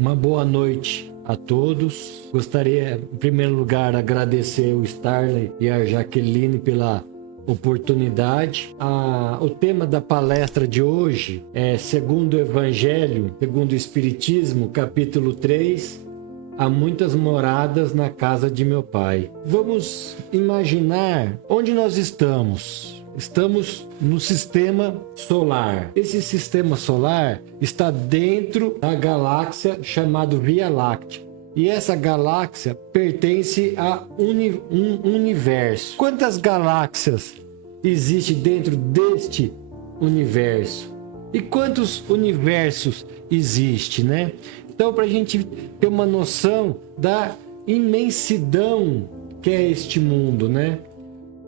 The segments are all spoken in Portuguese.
Uma boa noite a todos. Gostaria, em primeiro lugar, agradecer o Starley e a Jaqueline pela oportunidade. O tema da palestra de hoje é segundo o Evangelho, segundo o Espiritismo, capítulo 3, há muitas moradas na casa de meu Pai. Vamos imaginar onde nós estamos. Estamos no sistema solar. Esse sistema solar está dentro da galáxia chamada Via Láctea. E essa galáxia pertence a um universo. Quantas galáxias existem dentro deste universo? E quantos universos existem, né? Então, para a gente ter uma noção da imensidão que é este mundo, né?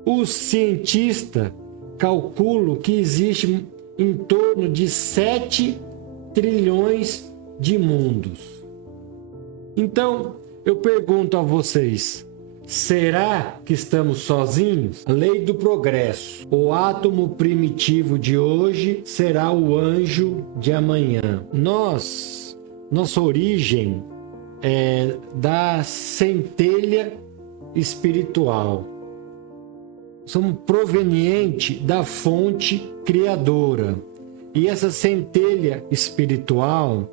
Os cientistas calculam que existe em torno de 7 trilhões de mundos. Então, eu pergunto a vocês, será que estamos sozinhos? A lei do progresso. O átomo primitivo de hoje será o anjo de amanhã. Nossa origem é da centelha espiritual. Somos provenientes da fonte criadora. E essa centelha espiritual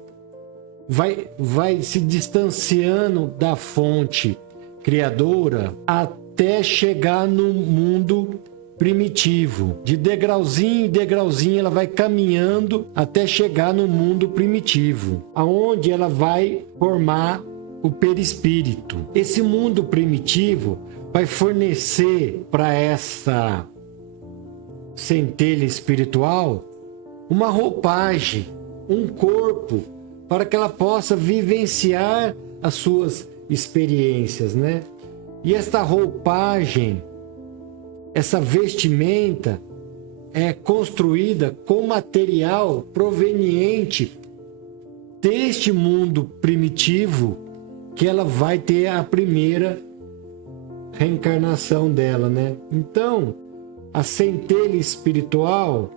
vai se distanciando da fonte criadora até chegar no mundo primitivo. De degrauzinho em degrauzinho ela vai caminhando até chegar no mundo primitivo, aonde ela vai formar o perispírito. Esse mundo primitivo vai fornecer para essa centelha espiritual uma roupagem, um corpo, para que ela possa vivenciar as suas experiências, né? E esta roupagem, essa vestimenta é construída com material proveniente deste mundo primitivo, que ela vai ter a primeira reencarnação dela, né? Então, a centelha espiritual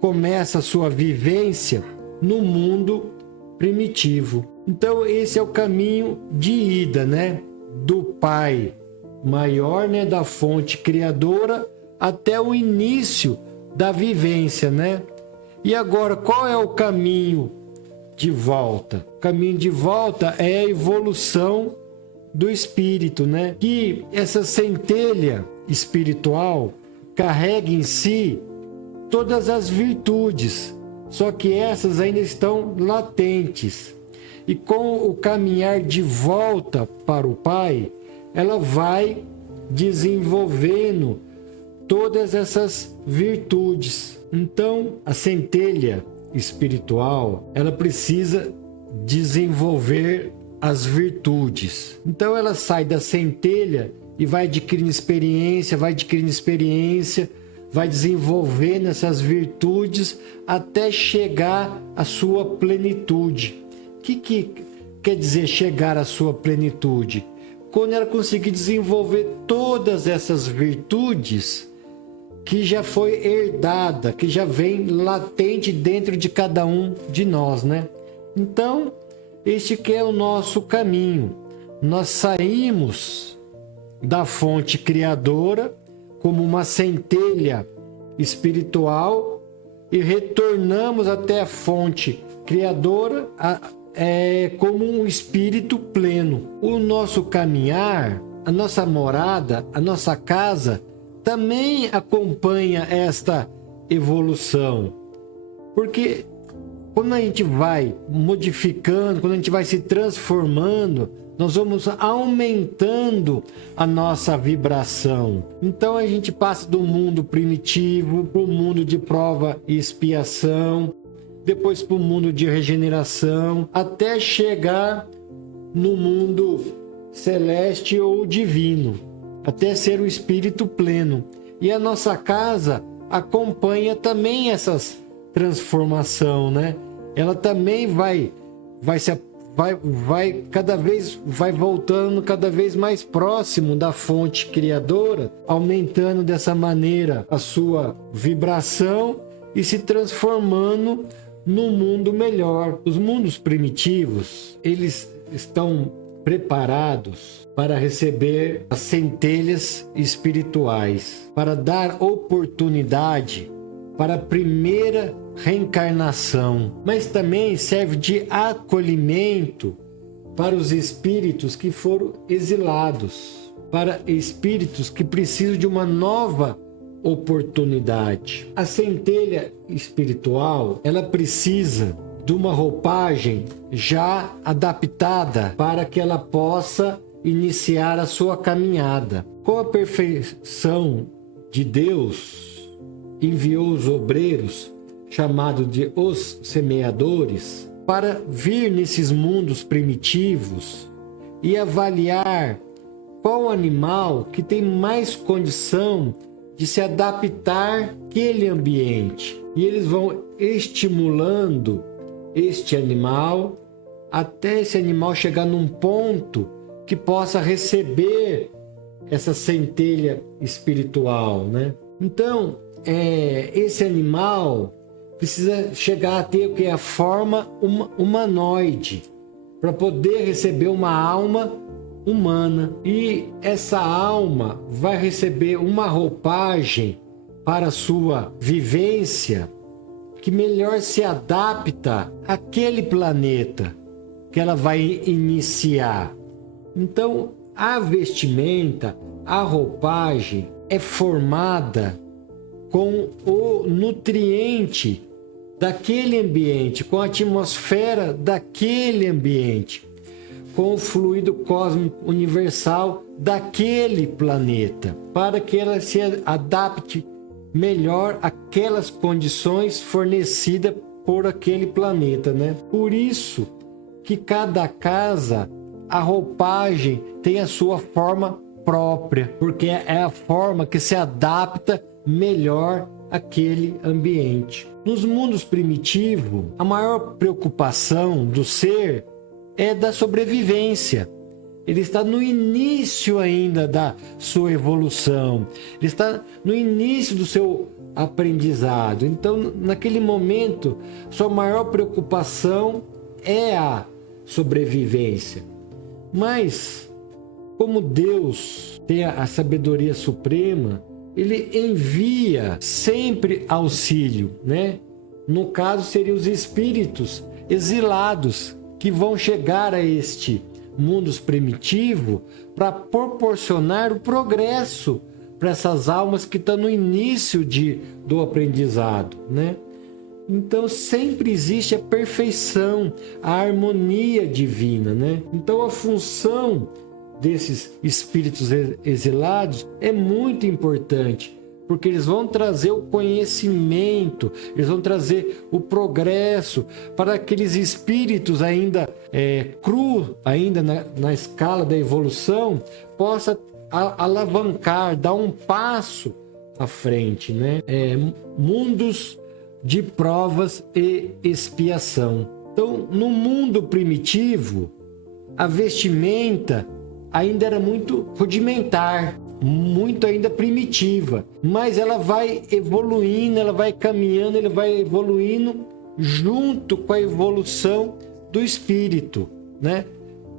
começa a sua vivência no mundo primitivo. Então, esse é o caminho de ida, né? Do Pai maior, né? Da fonte criadora até o início da vivência, né? E agora, qual é o caminho de volta? O caminho de volta é a evolução do espírito, né? Que essa centelha espiritual carrega em si todas as virtudes, só que essas ainda estão latentes. E com o caminhar de volta para o Pai, ela vai desenvolvendo todas essas virtudes. Então, a centelha espiritual, ela precisa desenvolver as virtudes. Então ela sai da centelha e vai adquirindo experiência, vai desenvolvendo essas virtudes até chegar à sua plenitude. O que quer dizer chegar à sua plenitude? Quando ela conseguir desenvolver todas essas virtudes que já foi herdada, que já vem latente dentro de cada um de nós, né? Então, este que é o nosso caminho. Nós saímos da fonte criadora como uma centelha espiritual e retornamos até a fonte criadora como um espírito pleno. O nosso caminhar, a nossa morada, a nossa casa também acompanha esta evolução. Porque quando a gente vai modificando, quando a gente vai se transformando, nós vamos aumentando a nossa vibração. Então a gente passa do mundo primitivo para o mundo de prova e expiação, depois para o mundo de regeneração, até chegar no mundo celeste ou divino, até ser o espírito pleno. E a nossa casa acompanha também essas transformação, né? Ela também vai voltando cada vez mais próximo da fonte criadora, aumentando dessa maneira a sua vibração e se transformando num mundo melhor. Os mundos primitivos, eles estão preparados para receber as centelhas espirituais, para dar oportunidade para a primeira reencarnação, mas também serve de acolhimento para os espíritos que foram exilados, para espíritos que precisam de uma nova oportunidade. A centelha espiritual, ela precisa de uma roupagem já adaptada para que ela possa iniciar a sua caminhada. Com a perfeição de Deus, enviou os obreiros, chamados de os semeadores, para vir nesses mundos primitivos e avaliar qual animal que tem mais condição de se adaptar àquele ambiente. E eles vão estimulando este animal até esse animal chegar num ponto que possa receber essa centelha espiritual, né? Então, esse animal precisa chegar a ter o que é a forma humanoide para poder receber uma alma humana, e essa alma vai receber uma roupagem para a sua vivência que melhor se adapta àquele planeta que ela vai iniciar. Então, a vestimenta, a roupagem é formada com o nutriente daquele ambiente, com a atmosfera daquele ambiente, com o fluido cósmico universal daquele planeta, para que ela se adapte melhor àquelas condições fornecidas por aquele planeta, né? Por isso que cada casa, a roupagem tem a sua forma própria, porque é a forma que se adapta melhor àquele ambiente. Nos mundos primitivos, a maior preocupação do ser é da sobrevivência. Ele está no início ainda da sua evolução, ele está no início do seu aprendizado. Então, naquele momento, sua maior preocupação é a sobrevivência. Mas, como Deus tem a sabedoria suprema, ele envia sempre auxílio, né? No caso, seriam os espíritos exilados que vão chegar a este mundos primitivo para proporcionar o progresso para essas almas que estão no início do aprendizado, né? Então sempre existe a perfeição, a harmonia divina, né? Então a função desses espíritos exilados é muito importante, porque eles vão trazer o conhecimento, eles vão trazer o progresso para aqueles espíritos ainda cru, ainda na escala da evolução, possa alavancar, dar um passo à frente, né? Mundos de provas e expiação. Então, no mundo primitivo, a vestimenta ainda era muito rudimentar, muito ainda primitiva, mas ela vai evoluindo, ela vai caminhando, ela vai evoluindo junto com a evolução do espírito, né?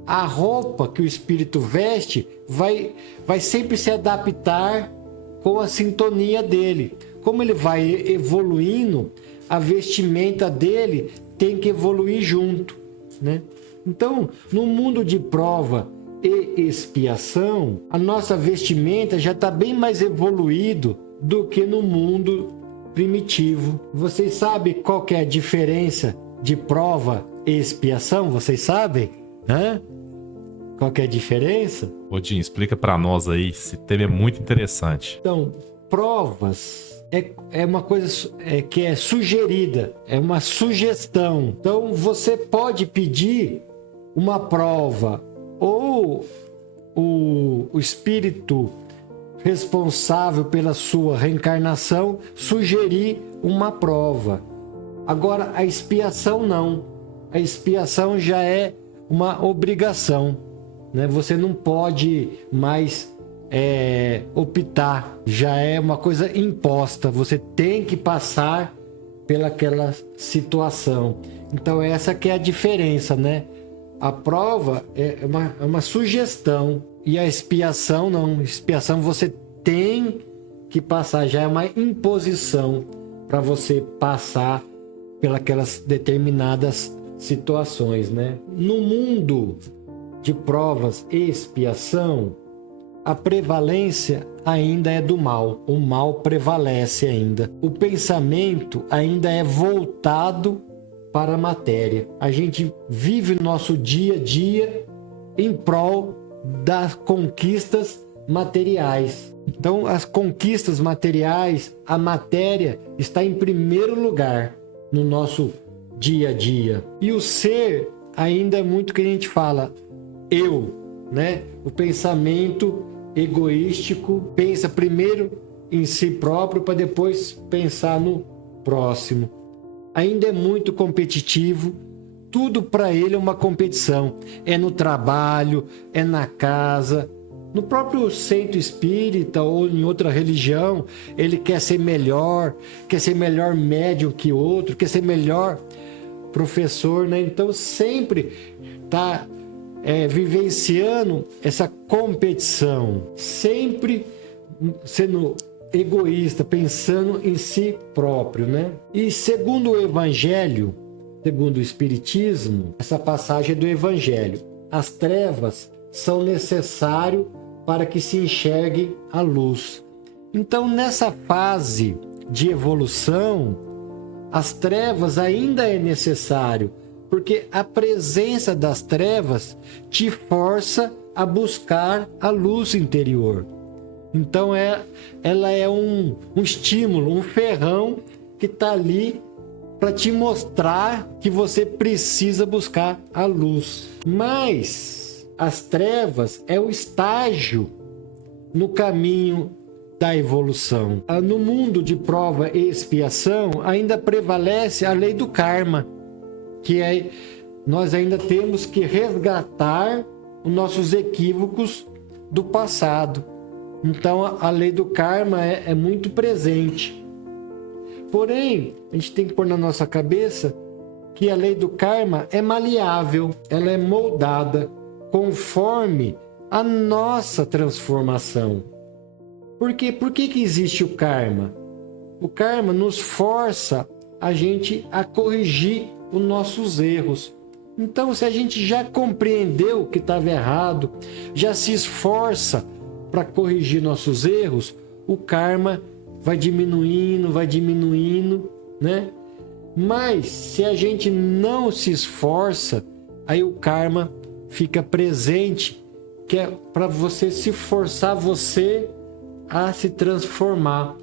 A roupa que o espírito veste vai sempre se adaptar com a sintonia dele. Como ele vai evoluindo, a vestimenta dele tem que evoluir junto, né? Então, no mundo de prova e expiação, a nossa vestimenta já está bem mais evoluído do que no mundo primitivo. Vocês sabem qual que é a diferença de prova e expiação? Vocês sabem? Qual que é a diferença? Odin, explica para nós aí, esse tema é muito interessante. Então, provas é uma coisa que é sugerida, é uma sugestão. Então, você pode pedir uma prova, ou o espírito responsável pela sua reencarnação sugerir uma prova. Agora, a expiação não. A expiação já é uma obrigação, né? Você não pode mais optar, já é uma coisa imposta. Você tem que passar pelaquela situação. Então essa que é a diferença, né? A prova é uma sugestão e a expiação não. Expiação você tem que passar, já é uma imposição para você passar pelas determinadas situações, né? No mundo de provas e expiação, a prevalência ainda é do mal. O mal prevalece ainda. O pensamento ainda é voltado para a matéria. A gente vive o nosso dia a dia em prol das conquistas materiais. Então, as conquistas materiais, a matéria está em primeiro lugar no nosso dia a dia. E o ser ainda é muito que a gente fala, eu, né? O pensamento egoístico pensa primeiro em si próprio para depois pensar no próximo. Ainda é muito competitivo, tudo para ele é uma competição. É no trabalho, é na casa, no próprio centro espírita ou em outra religião, ele quer ser melhor médium que outro, quer ser melhor professor, né? Então sempre está vivenciando essa competição, sempre sendo egoísta, pensando em si próprio, né? E segundo o Evangelho, segundo o Espiritismo, essa passagem é do Evangelho, as trevas são necessárias para que se enxergue a luz. Então, nessa fase de evolução, as trevas ainda é necessário, porque a presença das trevas te força a buscar a luz interior. Então ela é um estímulo, um ferrão que está ali para te mostrar que você precisa buscar a luz. Mas as trevas é o estágio no caminho da evolução. No mundo de prova e expiação ainda prevalece a lei do karma, que nós ainda temos que resgatar os nossos equívocos do passado. Então a lei do karma é muito presente. Porém, a gente tem que pôr na nossa cabeça que a lei do karma é maleável, ela é moldada conforme a nossa transformação. Por quê? Por que existe o karma? O karma nos força a gente a corrigir os nossos erros. Então, se a gente já compreendeu que estava errado, já se esforça para corrigir nossos erros, o karma vai diminuindo, né? Mas se a gente não se esforça, aí o karma fica presente, que é para você se forçar você a se transformar,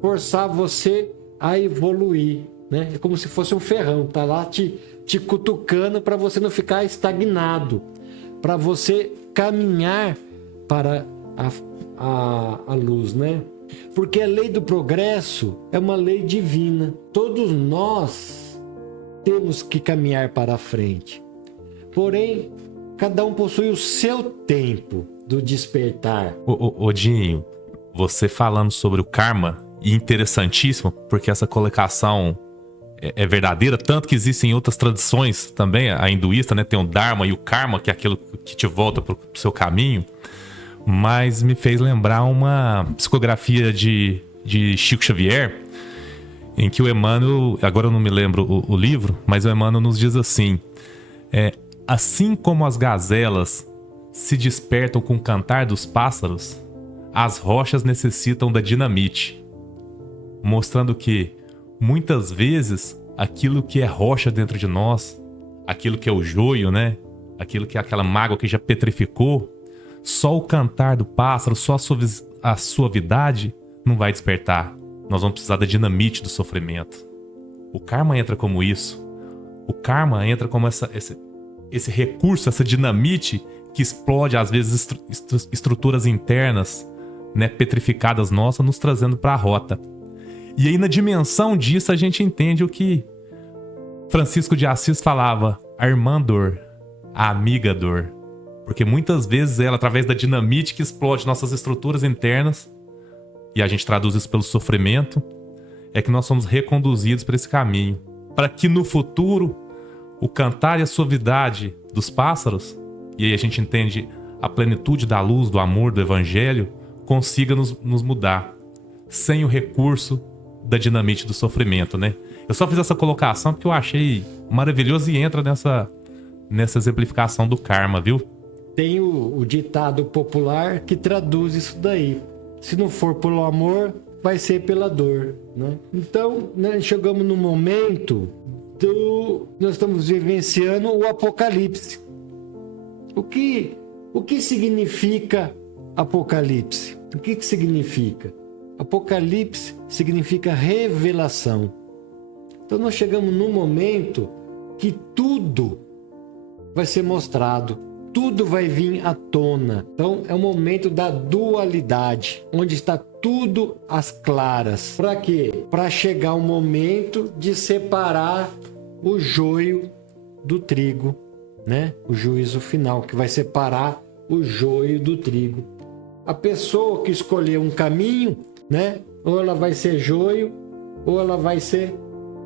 forçar você a evoluir, né? É como se fosse um ferrão, tá lá te cutucando para você não ficar estagnado, para você caminhar para a luz, né? Porque a lei do progresso é uma lei divina. Todos nós temos que caminhar para a frente. Porém, cada um possui o seu tempo do despertar. Dinho, você falando sobre o karma, e interessantíssimo, porque essa colocação é verdadeira, tanto que existem outras tradições também, a hinduísta, né, tem o dharma e o karma, que é aquilo que te volta para o seu caminho, mas me fez lembrar uma psicografia de Chico Xavier, em que o Emmanuel, agora eu não me lembro o livro, mas o Emmanuel nos diz assim, assim como as gazelas se despertam com o cantar dos pássaros, as rochas necessitam da dinamite, mostrando que muitas vezes aquilo que é rocha dentro de nós, aquilo que é o joio, né? Aquilo que é aquela mágoa que já petrificou, só o cantar do pássaro, só a suavidade não vai despertar. Nós vamos precisar da dinamite do sofrimento. O karma entra como isso. O karma entra como esse recurso, essa dinamite que explode às vezes estruturas internas, né, petrificadas nossas, nos trazendo para a rota. E aí na dimensão disso a gente entende o que Francisco de Assis falava, a irmã dor, a amiga dor. Porque muitas vezes ela, através da dinamite que explode nossas estruturas internas, e a gente traduz isso pelo sofrimento, é que nós somos reconduzidos para esse caminho, para que no futuro o cantar e a suavidade dos pássaros, e aí a gente entende a plenitude da luz, do amor, do evangelho, consiga nos mudar, sem o recurso da dinamite do sofrimento, né? Eu só fiz essa colocação porque eu achei maravilhoso e entra nessa exemplificação do karma, viu? Tem o ditado popular que traduz isso daí. Se não for pelo amor, vai ser pela dor, né? Então, nós chegamos no momento nós estamos vivenciando o apocalipse. O que significa apocalipse? O que significa? Apocalipse significa revelação. Então nós chegamos num momento que tudo vai ser mostrado, tudo vai vir à tona. Então é o momento da dualidade, onde está tudo às claras. Para quê? Para chegar o momento de separar o joio do trigo, né? O juízo final, que vai separar o joio do trigo. A pessoa que escolher um caminho, né? Ou ela vai ser joio, ou ela vai ser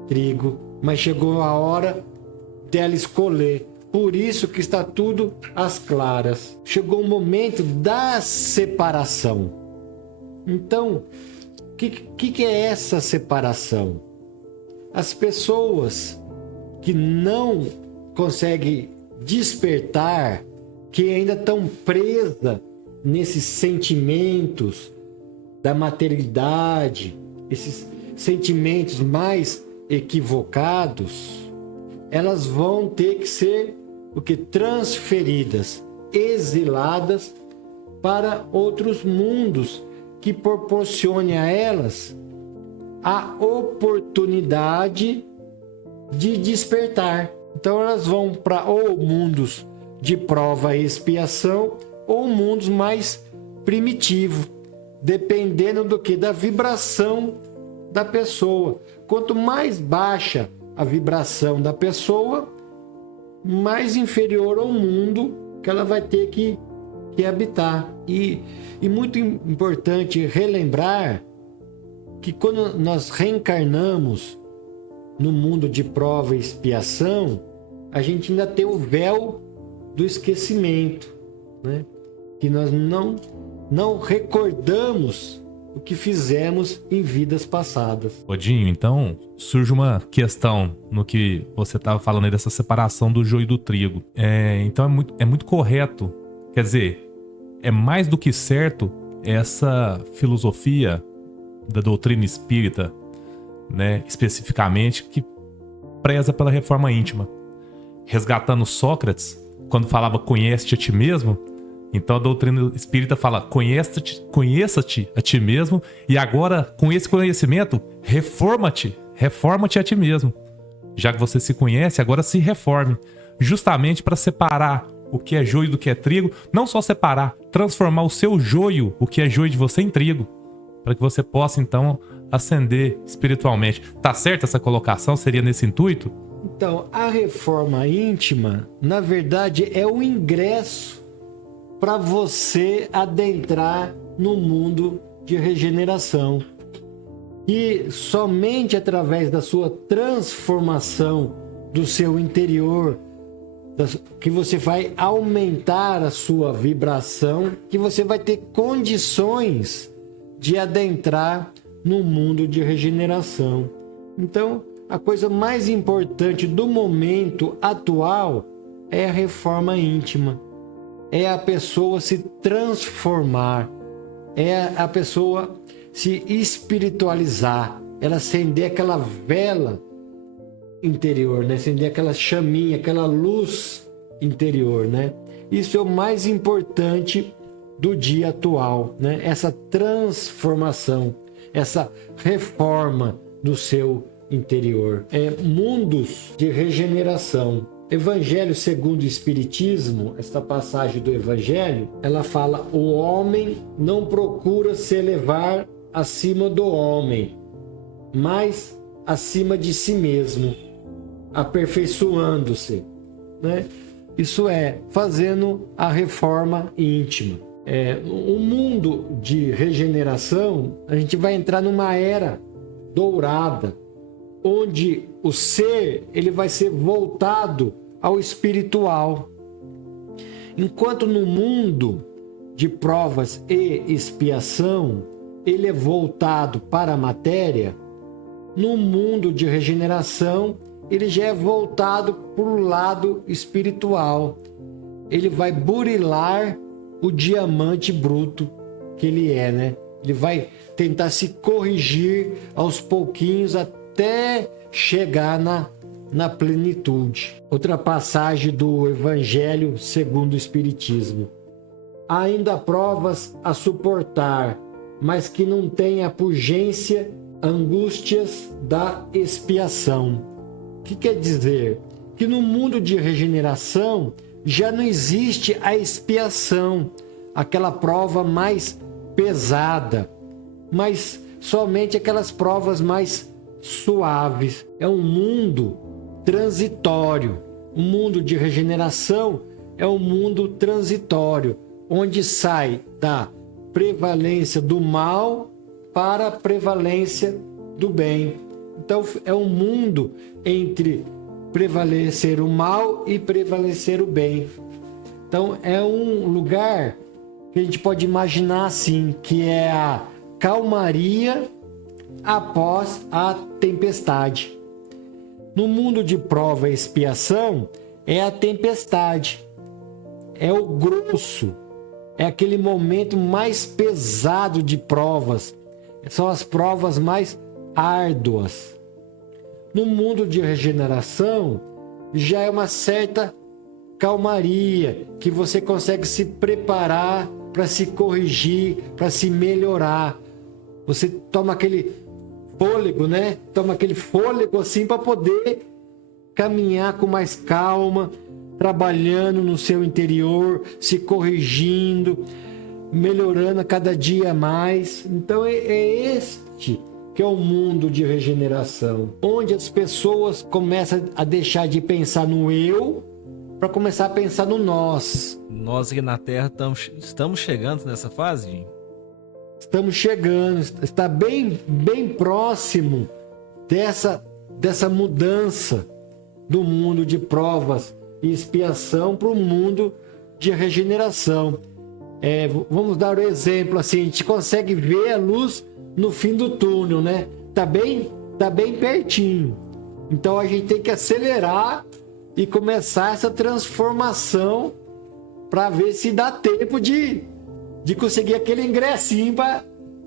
trigo. Mas chegou a hora dela escolher. Por isso que está tudo às claras. Chegou o momento da separação. Então, o que é essa separação? As pessoas que não conseguem despertar, que ainda estão presas nesses sentimentos da materialidade, esses sentimentos mais equivocados, elas vão ter que ser transferidas, exiladas para outros mundos que proporcionem a elas a oportunidade de despertar. Então elas vão para ou mundos de prova e expiação ou mundos mais primitivos, dependendo do que? Da vibração da pessoa. Quanto mais baixa a vibração da pessoa, mais inferior ao mundo que ela vai ter que habitar. E muito importante relembrar que quando nós reencarnamos no mundo de prova e expiação, a gente ainda tem o véu do esquecimento, né? Que nós não recordamos o que fizemos em vidas passadas. Odinho, então surge uma questão no que você estava falando aí dessa separação do joio e do trigo. Então é muito correto, quer dizer, é mais do que certo essa filosofia da doutrina espírita, né, especificamente, que preza pela reforma íntima. Resgatando Sócrates, quando falava conhece-te a ti mesmo, então a doutrina espírita fala conheça-te a ti mesmo, e agora com esse conhecimento reforma-te a ti mesmo. Já que você se conhece, agora se reforme, justamente para separar o que é joio do que é trigo. Não só separar, transformar o seu joio, o que é joio de você, em trigo, para que você possa então ascender espiritualmente. Tá certa essa colocação? Seria nesse intuito? Então, a reforma íntima, na verdade, é o ingresso para você adentrar no mundo de regeneração. E somente através da sua transformação do seu interior, que você vai aumentar a sua vibração, que você vai ter condições de adentrar no mundo de regeneração. Então, a coisa mais importante do momento atual é a reforma íntima. É a pessoa se transformar, é a pessoa se espiritualizar, ela acender aquela vela interior, né? Acender aquela chaminha, aquela luz interior, né? Isso é o mais importante do dia atual, né? Essa transformação, essa reforma do seu interior. Mundos de regeneração. Evangelho segundo o Espiritismo, esta passagem do Evangelho, ela fala: o homem não procura se elevar acima do homem, mas acima de si mesmo, aperfeiçoando-se, né? Isso é, fazendo a reforma íntima. Um mundo de regeneração, a gente vai entrar numa era dourada, onde o ser ele vai ser voltado ao espiritual. Enquanto no mundo de provas e expiação, ele é voltado para a matéria, no mundo de regeneração, ele já é voltado para o lado espiritual. Ele vai burilar o diamante bruto que ele é, né? Ele vai tentar se corrigir aos pouquinhos até chegar na plenitude. Outra passagem do Evangelho segundo o Espiritismo. Há ainda provas a suportar, mas que não têm a pungência, angústias da expiação. O que quer dizer? Que no mundo de regeneração já não existe a expiação, aquela prova mais pesada, mas somente aquelas provas mais suaves. É um mundo transitório. O mundo de regeneração é um mundo transitório, onde sai da prevalência do mal para a prevalência do bem. Então é um mundo entre prevalecer o mal e prevalecer o bem. Então é um lugar que a gente pode imaginar assim, que é a calmaria após a tempestade. No mundo de prova e expiação é a tempestade, é o grosso, é aquele momento mais pesado de provas, são as provas mais árduas. No mundo de regeneração já é uma certa calmaria, que você consegue se preparar para se corrigir, para se melhorar. Você toma aquele fôlego, né? Toma aquele fôlego assim para poder caminhar com mais calma, trabalhando no seu interior, se corrigindo, melhorando a cada dia mais. Então é este que é o mundo de regeneração, onde as pessoas começam a deixar de pensar no eu para começar a pensar no nós. Nós aqui na Terra estamos chegando nessa fase, Jim? Estamos chegando, está bem próximo dessa mudança do mundo de provas e expiação para o mundo de regeneração. Vamos dar um exemplo assim, a gente consegue ver a luz no fim do túnel, né? Tá bem pertinho. Então a gente tem que acelerar e começar essa transformação para ver se dá tempo de conseguir aquele ingressinho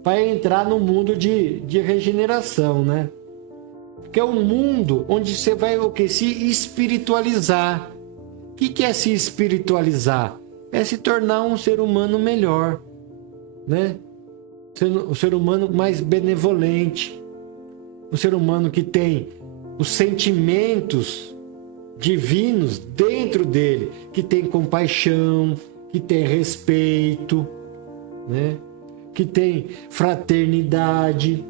para entrar no mundo de regeneração, né? Porque é um mundo onde você vai se espiritualizar. O que é se espiritualizar? É se tornar um ser humano melhor, né? Um ser humano mais benevolente, um ser humano que tem os sentimentos divinos dentro dele, que tem compaixão, que tem respeito, né? Que tem fraternidade.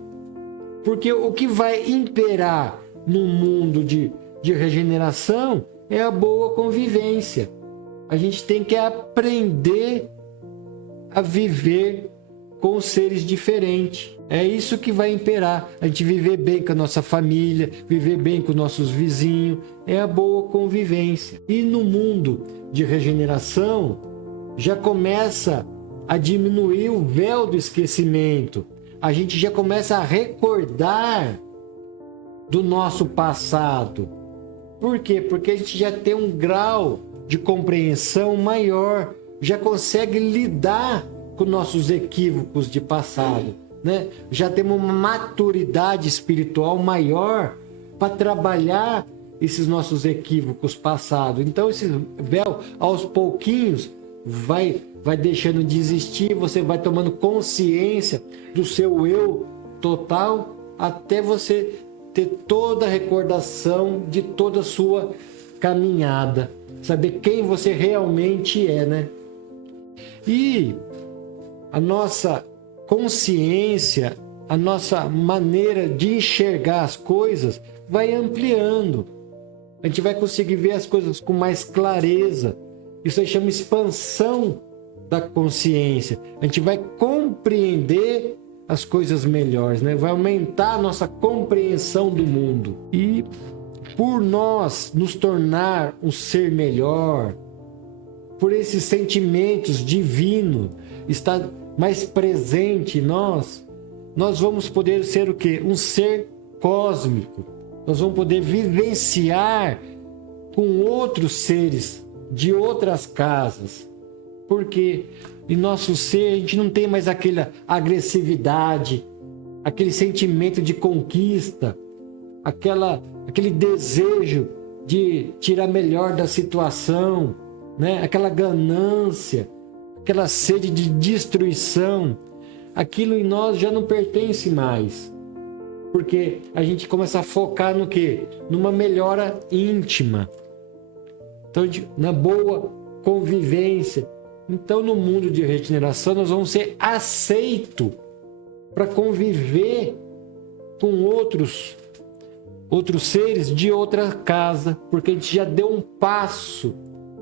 Porque o que vai imperar no mundo de regeneração é a boa convivência. A gente tem que aprender a viver com seres diferentes. É isso que vai imperar. A gente viver bem com a nossa família, viver bem com os nossos vizinhos. É a boa convivência. E no mundo de regeneração, já começa a diminuir o véu do esquecimento. A gente já começa a recordar do nosso passado. Por quê? Porque a gente já tem um grau de compreensão maior, já consegue lidar com nossos equívocos de passado, né? Já temos uma maturidade espiritual maior para trabalhar esses nossos equívocos passados. Então esse véu, aos pouquinhos, vai deixando de existir, você vai tomando consciência do seu eu total, até você ter toda a recordação de toda a sua caminhada, saber quem você realmente é, né? E a nossa consciência, a nossa maneira de enxergar as coisas vai ampliando. A gente vai conseguir ver as coisas com mais clareza. Isso aí chama expansão da consciência. A gente vai compreender as coisas melhores, né? Vai aumentar a nossa compreensão do mundo. E por nós nos tornar um ser melhor, por esses sentimentos divinos estar mais presente em nós, nós vamos poder ser o quê? Um ser cósmico. Nós vamos poder vivenciar com outros seres de outras casas. Porque em nosso ser a gente não tem mais aquela agressividade, aquele sentimento de conquista, aquele desejo de tirar melhor da situação, né? Aquela ganância, aquela sede de destruição. Aquilo em nós já não pertence mais. Porque a gente começa a focar no quê? Numa melhora íntima. Então, na boa convivência. Então, no mundo de regeneração, nós vamos ser aceitos para conviver com outros seres de outra casa, porque a gente já deu um passo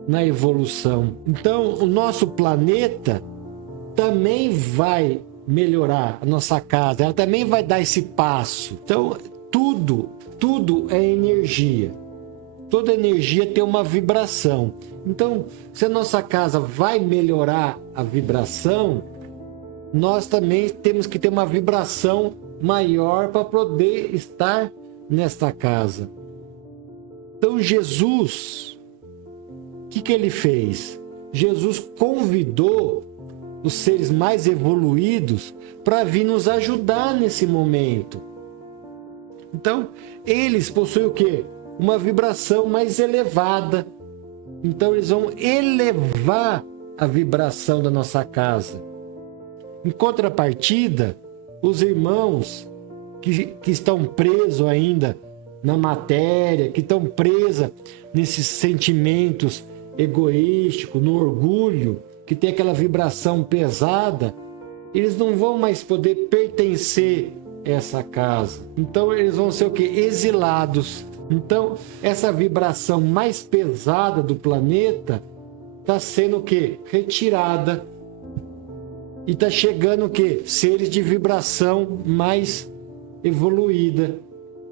na evolução. Então, o nosso planeta também vai melhorar a nossa casa, ela também vai dar esse passo. Então, tudo é energia. Toda energia tem uma vibração. Então, se a nossa casa vai melhorar a vibração, nós também temos que ter uma vibração maior para poder estar nesta casa. Então, Jesus, o que ele fez? Jesus convidou os seres mais evoluídos para vir nos ajudar nesse momento. Então, eles possuem o quê? Uma vibração mais elevada. Então, eles vão elevar a vibração da nossa casa. Em contrapartida, os irmãos que estão presos ainda na matéria, que estão presos nesses sentimentos egoísticos, no orgulho, que tem aquela vibração pesada, eles não vão mais poder pertencer a essa casa. Então, eles vão ser o quê? Exilados. Então, essa vibração mais pesada do planeta está sendo o quê? Retirada. E está chegando o quê? Seres de vibração mais evoluída.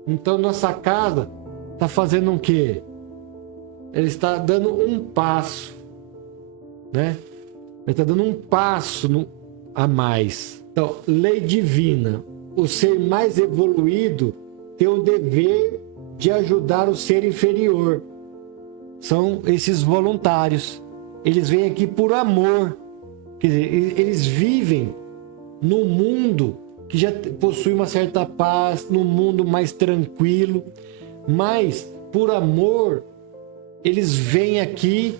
Então, nossa casa está fazendo o quê? Ele está dando um passo, né? Ele está dando um passo a mais. Então, lei divina. O ser mais evoluído tem o dever de ajudar o ser inferior. São esses voluntários. Eles vêm aqui por amor. Quer dizer, eles vivem num mundo que já possui uma certa paz, num mundo mais tranquilo, mas por amor eles vêm aqui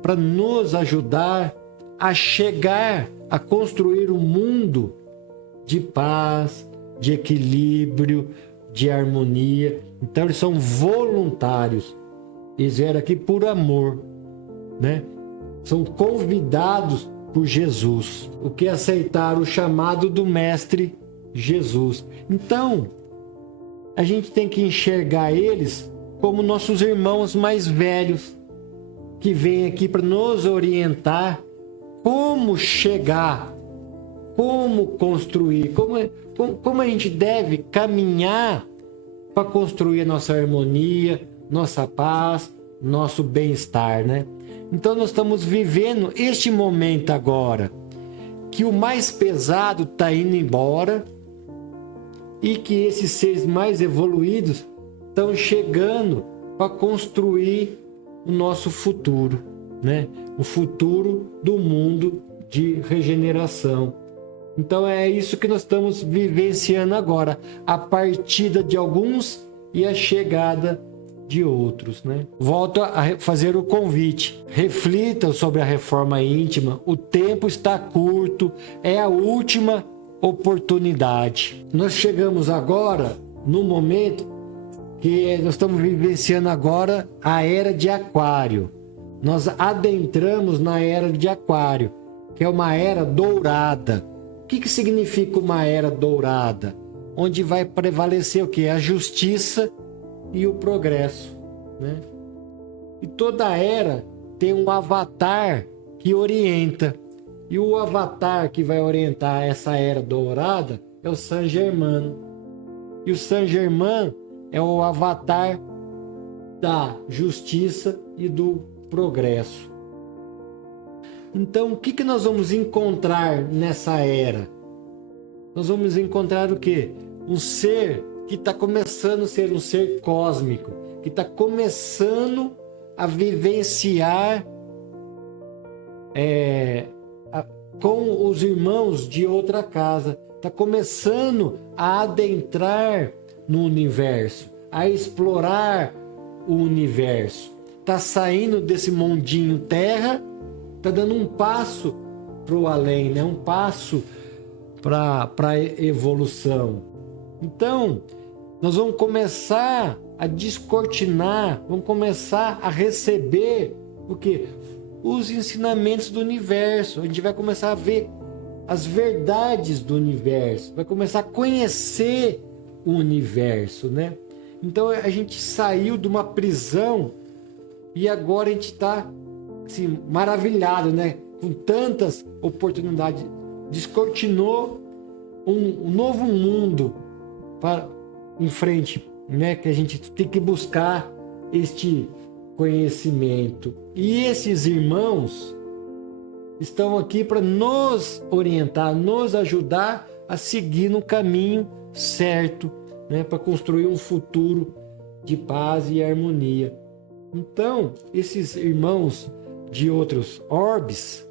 para nos ajudar a chegar a construir um mundo de paz, de equilíbrio, de harmonia. Então eles são voluntários. Eles vieram aqui por amor, né? São convidados por Jesus, o que aceitaram o chamado do Mestre Jesus. Então, a gente tem que enxergar eles como nossos irmãos mais velhos, que vêm aqui para nos orientar como chegar, como construir, como a gente deve caminhar para construir a nossa harmonia, nossa paz, nosso bem-estar, né? Então nós estamos vivendo este momento agora, que o mais pesado está indo embora e que esses seres mais evoluídos estão chegando para construir o nosso futuro, né? O futuro do mundo de regeneração. Então é isso que nós estamos vivenciando agora, a partida de alguns e a chegada de outros, né? Volto a fazer o convite. Reflitam sobre a reforma íntima. O tempo está curto, é a última oportunidade. Nós chegamos agora no momento que nós estamos vivenciando agora a era de Aquário. Nós adentramos na era de Aquário, que é uma era dourada. O que significa uma era dourada? Onde vai prevalecer o quê? A justiça e o progresso, né? E toda era tem um avatar que orienta. E o avatar que vai orientar essa era dourada é o Saint-Germain. E o Saint-Germain é o avatar da justiça e do progresso. Então, o que nós vamos encontrar nessa era? Nós vamos encontrar o quê? Um ser que está começando a ser um ser cósmico, que está começando a vivenciar com os irmãos de outra casa, está começando a adentrar no universo, a explorar o universo, está saindo desse mundinho terra, está dando um passo para o além, né? Um passo para a evolução. Então, nós vamos começar a descortinar, vamos começar a receber o quê? Os ensinamentos do universo. A gente vai começar a ver as verdades do universo, vai começar a conhecer o universo, né? Então a gente saiu de uma prisão e agora a gente está assim, maravilhado, né? Com tantas oportunidades. Descortinou um novo mundo em frente, né? Que a gente tem que buscar este conhecimento. E esses irmãos estão aqui para nos orientar, nos ajudar a seguir no caminho certo, né? Para construir um futuro de paz e harmonia. Então, esses irmãos de outros orbes,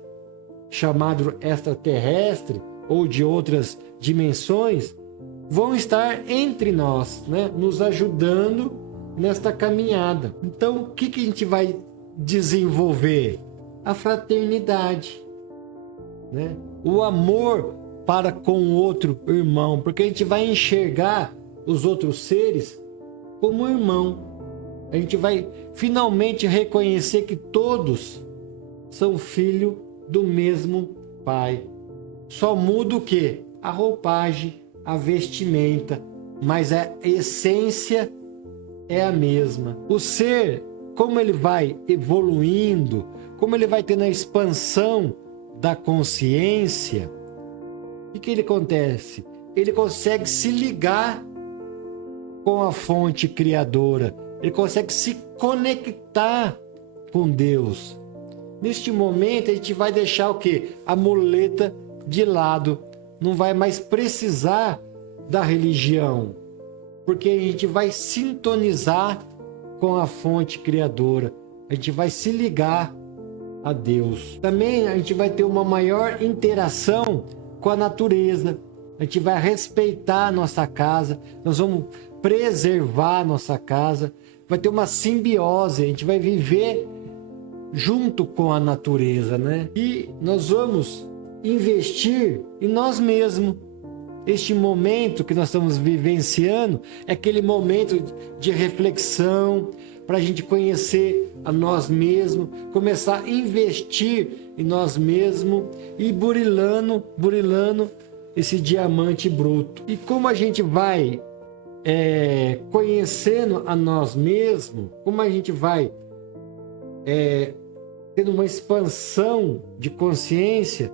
chamado extraterrestre ou de outras dimensões, vão estar entre nós, né? Nos ajudando nesta caminhada. Então, o que a gente vai desenvolver? A fraternidade, né? O amor para com o outro irmão, porque a gente vai enxergar os outros seres como irmão. A gente vai finalmente reconhecer que todos são filhos do mesmo Pai. Só muda o quê? A roupagem, a vestimenta, mas a essência é a mesma. O ser, como ele vai evoluindo, como ele vai tendo a expansão da consciência, o que ele acontece? Ele consegue se ligar com a fonte criadora, ele consegue se conectar com Deus. Neste momento a gente vai deixar o quê? A muleta de lado, não vai mais precisar da religião, porque a gente vai sintonizar com a fonte criadora, a gente vai se ligar a Deus. Também a gente vai ter uma maior interação com a natureza, a gente vai respeitar a nossa casa, nós vamos preservar a nossa casa, vai ter uma simbiose, a gente vai viver junto com a natureza, né? E nós vamos investir em nós mesmos. Este momento que nós estamos vivenciando é aquele momento de reflexão para a gente conhecer a nós mesmos, começar a investir em nós mesmos e burilando esse diamante bruto. E como a gente vai conhecendo a nós mesmos, como a gente vai tendo uma expansão de consciência,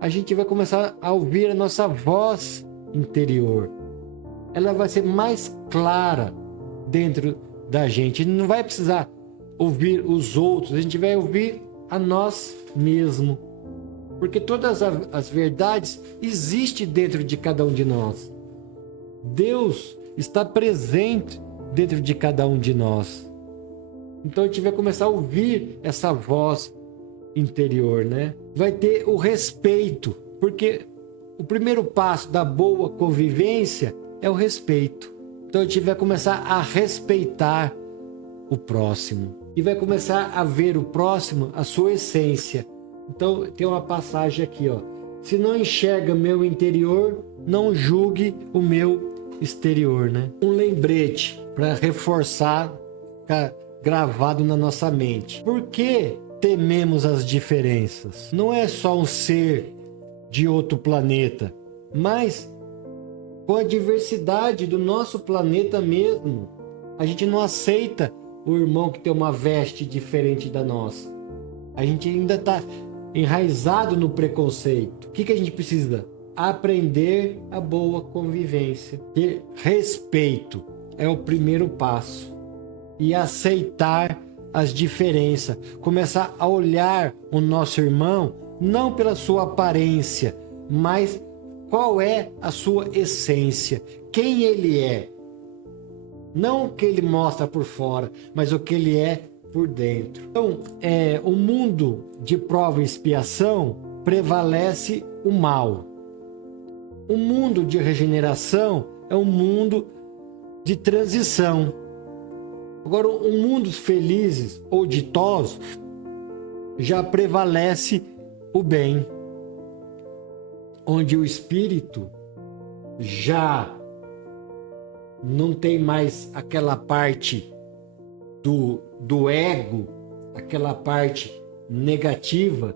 a gente vai começar a ouvir a nossa voz interior. Ela vai ser mais clara dentro da gente. A gente não vai precisar ouvir os outros, a gente vai ouvir a nós mesmos. Porque todas as verdades existem dentro de cada um de nós. Deus está presente dentro de cada um de nós. Então a gente vai começar a ouvir essa voz interior, né? Vai ter o respeito, porque o primeiro passo da boa convivência é o respeito. Então a gente vai começar a respeitar o próximo e vai começar a ver o próximo a sua essência. Então tem uma passagem aqui, ó. Se não enxerga meu interior, não julgue o meu exterior, né? Um lembrete para reforçar, ficar gravado na nossa mente. Por que tememos as diferenças? Não é só um ser de outro planeta, mas com a diversidade do nosso planeta mesmo. A gente não aceita o irmão que tem uma veste diferente da nossa. A gente ainda está enraizado no preconceito. O que a gente precisa? aprender a boa convivência. Ter respeito é o primeiro passo. E aceitar as diferenças. Começar a olhar o nosso irmão não pela sua aparência, mas qual é a sua essência, quem ele é. Não o que ele mostra por fora, mas o que ele é por dentro. Então, o mundo de prova e expiação prevalece o mal. O mundo de regeneração é um mundo de transição. Agora, um mundo felizes ou ditosos já prevalece o bem, onde o espírito já não tem mais aquela parte do ego, aquela parte negativa,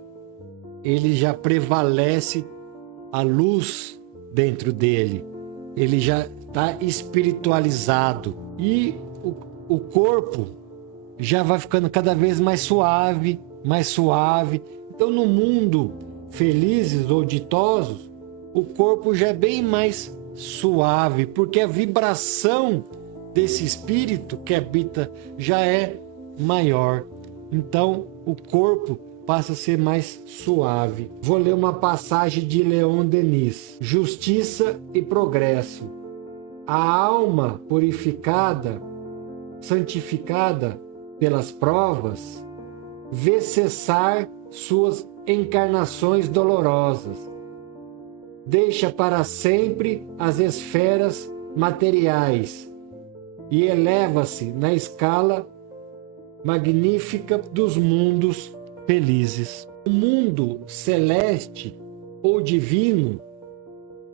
ele já prevalece a luz dentro dele, ele já está espiritualizado e o corpo já vai ficando cada vez mais suave, mais suave. Então, no mundo felizes ou ditosos, o corpo já é bem mais suave, porque a vibração desse espírito que habita já é maior. Então, o corpo passa a ser mais suave. Vou ler uma passagem de Leon Denis. Justiça e progresso. A alma purificada, santificada pelas provas, vê cessar suas encarnações dolorosas. Deixa para sempre as esferas materiais e eleva-se na escala magnífica dos mundos felizes. O mundo celeste ou divino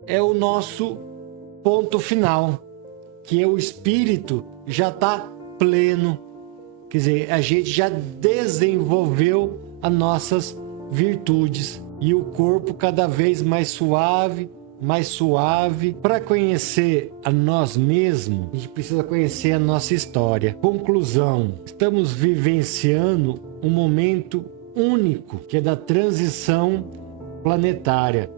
é o nosso ponto final, que é o espírito já está pleno. Quer dizer, a gente já desenvolveu as nossas virtudes e o corpo cada vez mais suave, mais suave. Para conhecer a nós mesmos, a gente precisa conhecer a nossa história. Conclusão: estamos vivenciando um momento único, que é da transição planetária.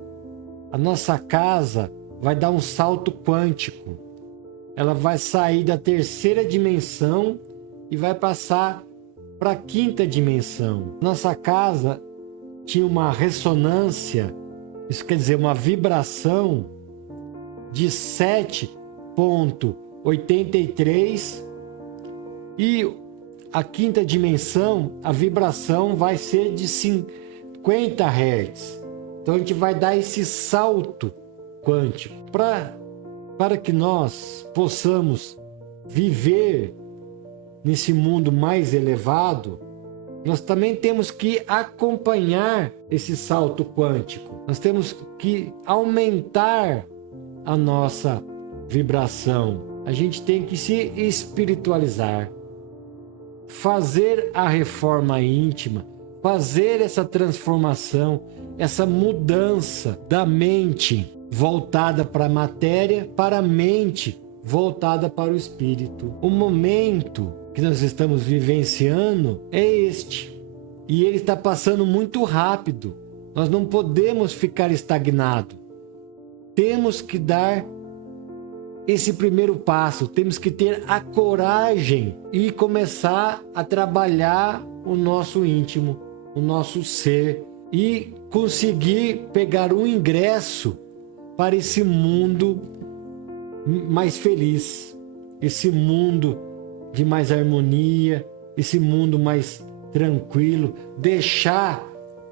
A nossa casa vai dar um salto quântico. Ela vai sair da terceira dimensão e vai passar para a quinta dimensão. Nossa casa tinha uma ressonância, isso quer dizer uma vibração de 7,83 e a quinta dimensão, a vibração vai ser de 50 Hz. Então a gente vai dar esse salto quântico para que nós possamos viver nesse mundo mais elevado. Nós também temos que acompanhar esse salto quântico. Nós temos que aumentar a nossa vibração. A gente tem que se espiritualizar, fazer a reforma íntima, fazer essa transformação, essa mudança da mente voltada para a matéria, para a mente voltada para o espírito. O momento que nós estamos vivenciando é este, e ele está passando muito rápido. Nós não podemos ficar estagnados. Temos que dar esse primeiro passo, temos que ter a coragem e começar a trabalhar o nosso íntimo, o nosso ser, e conseguir pegar um ingresso para esse mundo mais feliz, esse mundo de mais harmonia, esse mundo mais tranquilo, deixar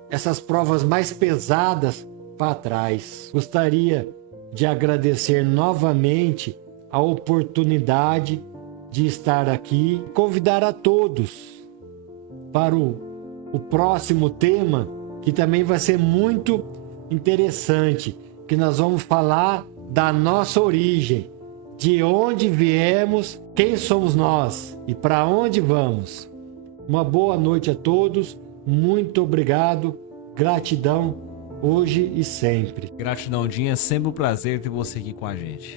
essas provas mais pesadas para trás. Gostaria de agradecer novamente a oportunidade de estar aqui, convidar a todos para o próximo tema, que também vai ser muito interessante, que nós vamos falar da nossa origem, de onde viemos, quem somos nós e para onde vamos. Uma boa noite a todos, muito obrigado, gratidão hoje e sempre. Gratidão, Dinha, sempre um prazer ter você aqui com a gente.